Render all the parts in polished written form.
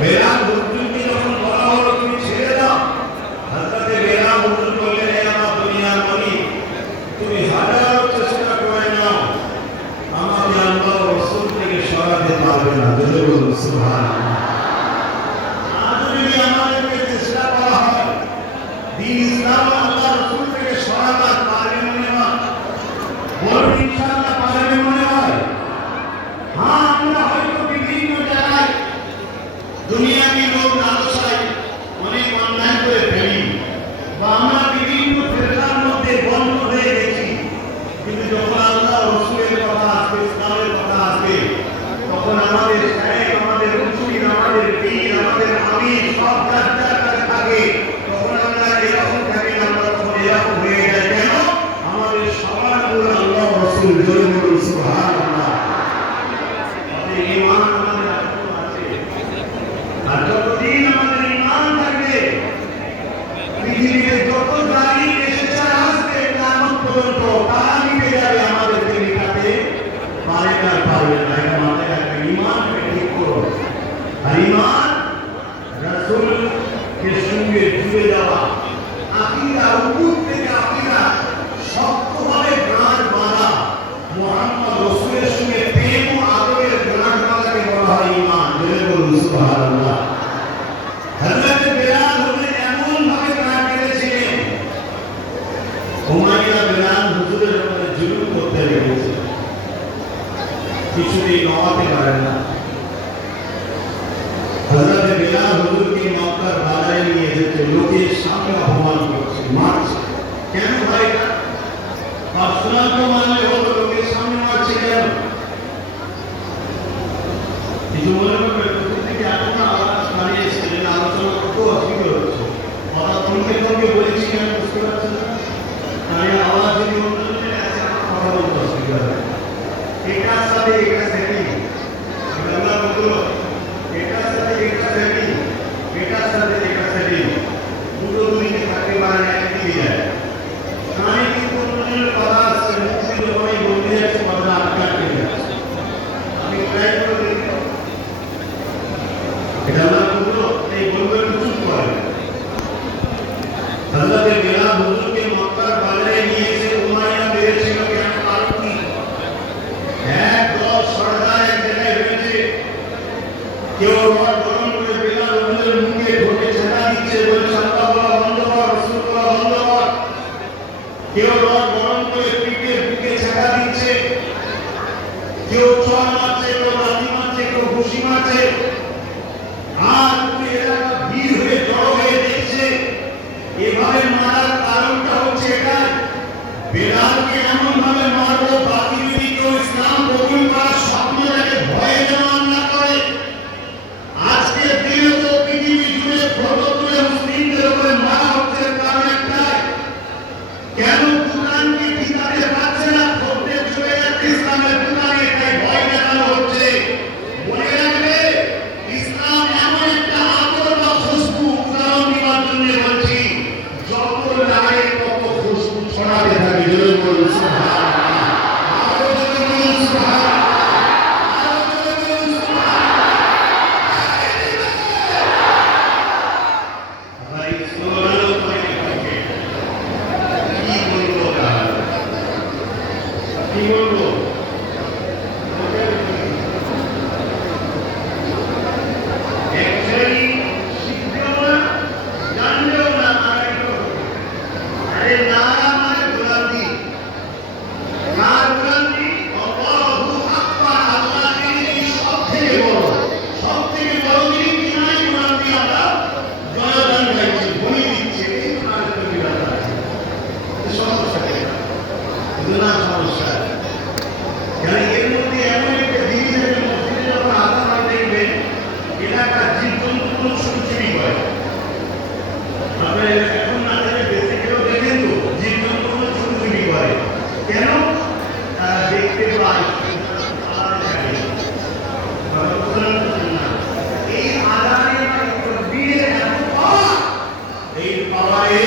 বেলাল হুজুরকে যখন বলা হলো তুমি ছেড়ে দাও, হযরতে বেলাল হুজুর বললেন, হে আমার দুনিয়ার নবী, তুমি হাজারো চেষ্টা করে নাও, আমাকে আল্লাহ রাসূল থেকে সরাতে পারবে না। জোরে বলুন সুবহানাল্লাহ। আজ যদি আমাদেরকে চেষ্টা করা হয় দ্বীন ইসলাম আল্লাহ রাসূল থেকে সরাতে পারবে মনে হয়? বলুন ইনশাআল্লাহ পারবে মনে হয়? হ্যাঁ, আমরা হয়তো বিভিন্ন জায়গায় দুনিয়াবি লোক লালসায় অনেক অন্যায় করে ফেলি, বা আমরা বিভিন্ন ফেরকার মধ্যে বন্ধ হয়ে গেছি, কিন্তু যখন আল্লাহ রাসূলের কথা আসবে, ইসলামের কথা আসবে, তখন আমাদের শায়েখ, আমাদের মুর্শিদ, আমাদের পীর, আমাদের আমির সব যার যার কাছে থাকে, তখন আমরা এরকম থাকি, আমরা তখন এরকম হয়ে যাই। কেন? আমাদের সবার মূল আল্লাহ রাসূল। জোরে বলুন সুবহানাল্লাহ। আমাদের ঈমান আমাদের এখনো আছে, আর যতদিন আমাদের ঈমান থাকবে, পৃথিবীতে যত জালিম এসেছে আসবে কিয়ামত পর্যন্ত, তারা মিটে যাবে, আমাদেরকে মিটাতে পারবে না, পারবে না। এটা মাথায় রাখবে, ঈমানকে ঠিক করো। আর ঈমান রাসূলকে সঙ্গে জুড়ে যাওয়া, আকীদা, উপর থেকে আকীদা শক্তভাবে গাঁট বাঁধা, মুহাম্মদ রাসূলের সঙ্গে প্রেম ও আদরের গাঁট বাঁধাকে বলা হয় ঈমান। জোরে বলুন সুবহানাল্লাহ। হযরত বেলাল হুজুর এমন ভাবে গাঁট বেঁধেছিলেন, উমাইয়া বেলাল হুজুরের উপরে জুলুম করতে লেগেছে, কিছুতেই নওয়াতে পারেন না। হযরত বেলাল হুজুরকে মক্কার বাজারে নিয়ে যেতে লোকের সামনে অপমান করছে, মারছে। কেন ভাই? পার্সোনাল তো মানলে হতো, লোকের সামনে মারছে কেন? কিছু মনে করবে থেকে এখন আওয়াজ বাড়িয়েছিলেন, আলোচনা করতে অসুবিধা হচ্ছে, কথা থমকে থমকে বলেছি কেন বুঝতে পারছেন না? তাই আওয়াজ যদি অন্যজনের আছে, আমার কথা বলতে অসুবিধা হবে। এটার সাথে এটা সেটিং, আল্লাহ বলল এটার সাথে এটা সেটিং, এটার সাথে এটা সেটিং, দুটো দুইকে থাকতে পারে না, একদিকে যায়। কানে কিন্তু অন্যজনের কথা আসছে, মুখ দিয়ে যখনই বলতে যাচ্ছে কথা আটকে যাচ্ছে। আমি ট্রাই করে দেখি, এটা আল্লাহ বলল এই বলবে চুপ করে। হযরত বেলাল হুজুরকে মক্কার বাজারে নিয়ে এসে উমাইয়া বেরিয়েছিল, কেন? কারণ কি? এক দল সর্দার এক জায়গায় হয়েছে, কেউ রড গরম করে বেলাল হুজুরের মুখে ঢোকে ছেঁকা দিচ্ছে, বলছে আল্লাহ বলা বন্ধ কর, রাসূল বলা বন্ধ কর। কেউ রড গরম করে পিঠে বুকে ছেঁকা দিচ্ছে, কেউ চর মারছে, কেউ লাথি মারছে, কেউ ঘুষি মারছে। আর এলাকা ভিড় হয়ে জড়ো হয়ে দেখছে। এভাবে মারার কারণটা হচ্ছে এটা, বেলালকে এমন ভাবে মারবো বাকি যদি কেউ ইসলাম কবুল করার স্বপ্ন দেখে, ভয়ে যেন না করে। আজকে দিনে তো পৃথিবী জুড়ে ফটো তুলে মুসলিমদের উপরে মারা হচ্ছে, কারণ একটাই, কেন? কুরআনকে কিতাবে পাচ্ছে না, ফটো চলে যাচ্ছে ইসলামের কুরআনে, তাই ভয় দেখানো হচ্ছে। মনে রাখবে, ইসলাম এমন একটা আতর বা খুশবু, উদাহরণ দেওয়ার জন্য বলছি, যত লাগে তত খুশবু ছড়াতে থাকে। জোরে বলুন সুবহানাল্লাহ। আরো জোরে বলুন সুবহানাল্লাহ। আরো জোরে বলুন সুবহানাল্লাহ। ভাই সোনালো করে থাকে, কি বলবো তার, কি বলবো? একচুয়ালি শিখতেও না, জানলেও না, আরে নারা মানে গোলামি। কার গোলামি? আল্লাহু আকবার, আল্লাহ যিনি সব থেকে বড়, সব থেকে বড় যিনি, তিনাই গোলামি। আমরা জয়গান গাইছি, বলি দিচ্ছে, এই ওনার কবিতা আছে, সমস্যা নেই, না সমস্যা। কারণ এর মধ্যে এমন একটা জিনিস আছে, মসজিদে যখন আজান হয় দেখবেন এলাকার জীবজন্তুগুলো ছুটছুটি করে। আপনারা এখন না দেখে বেঁচে গেলেও দেখেন তো, জীবজন্তুগুলো ছুটছুটি করে কেন? তারা দেখতে পায় এই আজানের তকবীরের এত পাওয়া, এই পাওয়ায়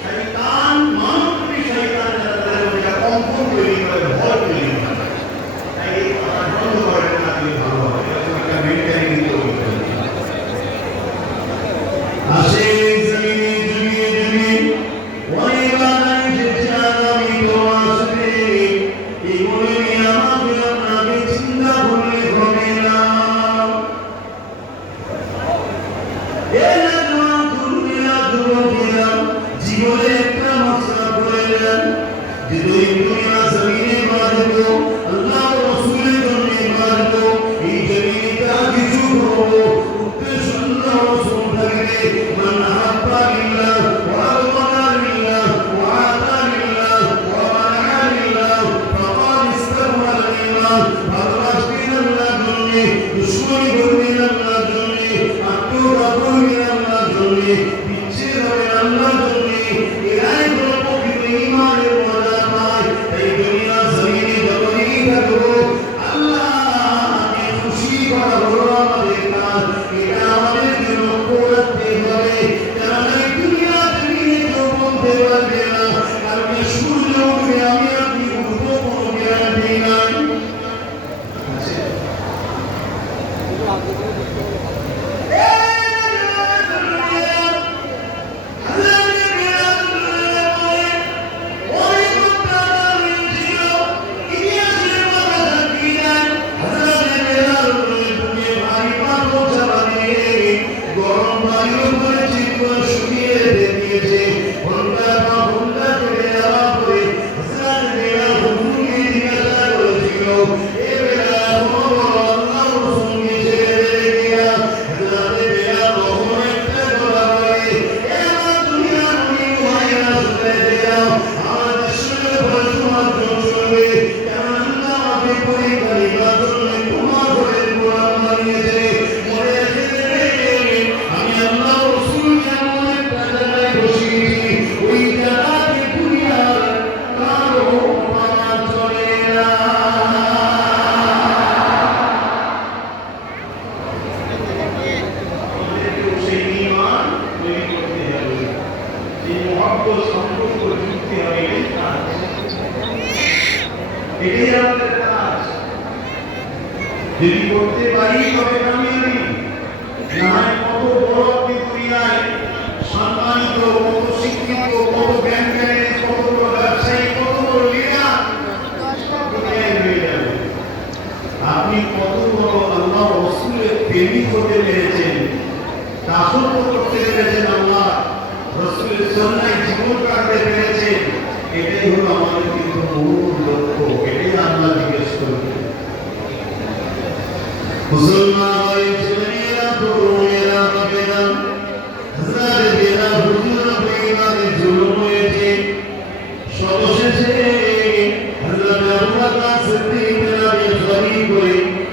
শয়তান, মানবী শয়তান যারা কম্পন তৈরি করে, ভয় তৈরি করে। তাই এই কথা বন্ধ করে না, আপনি ভালো হবে, এরকম একটা মেন্টালিটি তৈরি করে। জীবনে একটা মশলা করেন যদি দুনিয়া জমিনে বাঁধবো আল্লাহ রাসূলের জন্য বাঁধবো এই জমিনটা কিছু করবো উদ্দেশ্য আল্লাহ রাসূল থাকবে মান আহাব্বা লিল্লাহ ওয়া আবগada লিল্লাহ ওয়া আতা লিল্লাহ ওয়া মানা লিল্লাহ ফাকাদ ইসতাকমাল ঈমান ভালোবাসবেন আল্লাহর জন্য দুশমনি করবেন আল্লাহর জন্য আত্মঘাত করবেন আল্লাহর জন্য বিচ্ছেদ হবেন আল্লাহর জন্য এরাই হলো প্রকৃত ঈমানের মজা পায় এই দুনিয়া জমিনে যতদিন থাকবো আল্লাহকে খুশি করা হলো আমাদের কাজ এটা আমাদেরকে লক্ষ্য রাখতে হবে কারণ এই দুনিয়া জমিনে কেউ বলতে পারবে না কালকে সূর্য উঠবে আমি আপনি উঠবো কোনো গ্যারান্টি নাই যদি করতে পারি তবে কামিয়াবি না কত বড় আপনি দুনিয়ায় সম্মানিত কত শিক্ষিত কত জ্ঞানী কত বড় ব্যবসায়ী কত বড় লিডার দুনিয়ায় হয়ে যাবে আপনি কত বড় আল্লাহ রাসূলের প্রেমিক হতে পেরেছেন দাসত্ব করতে পেরেছেন আল্লাহ রাসূলের সুন্নায় জীবন কাটাতে পেরেছেন এটাই হলো আমাদের কিন্তু মূল লক্ষ্য এটাই আল্লাহ জিজ্ঞেস করবেন মুসলমান ছেলেরা